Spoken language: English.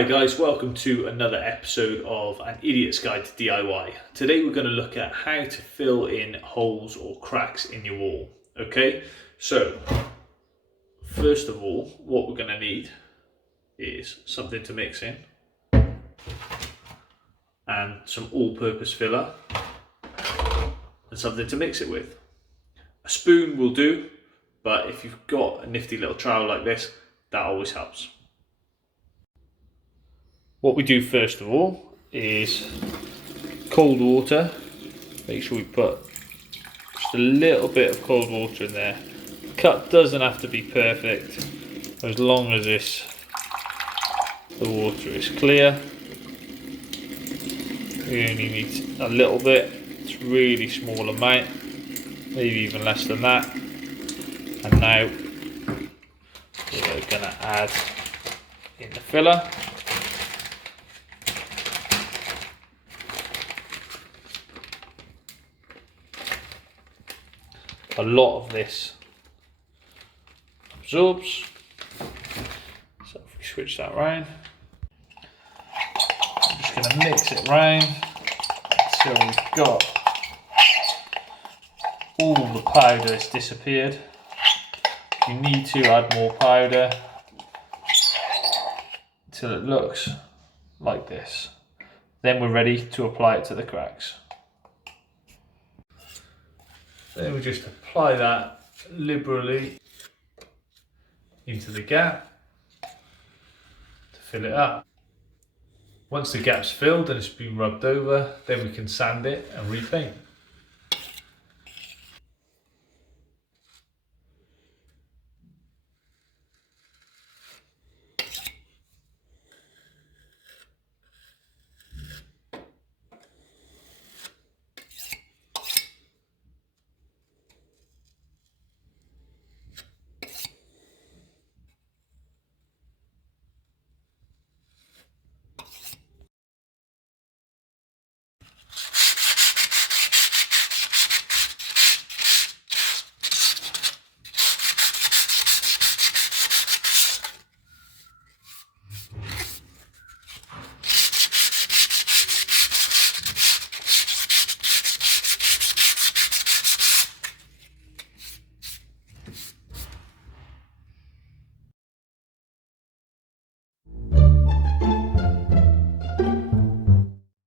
Hi guys, welcome to another episode of An Idiot's Guide to DIY. Today we're going to look at how to fill in holes or cracks in your wall. Okay, so first of all, what we're going to need is something to mix in and some all-purpose filler and something to mix it with. A spoon will do, but if you've got a nifty little trowel like this, that always helps. What we do first of all is cold water. Make sure we put just a little bit of cold water in there. The cut doesn't have to be perfect, as long as the water is clear. We only need a little bit. It's a really small amount, maybe even less than that. And now we're going to add in the filler. A lot of this absorbs, so if we switch that round, I'm just going to mix it round until we've got all the powder has disappeared. If you need to, add more powder until it looks like this. Then we're ready to apply it to the cracks. Then we just apply that liberally into the gap to fill it up. Once the gap's filled and it's been rubbed over, then we can sand it and repaint.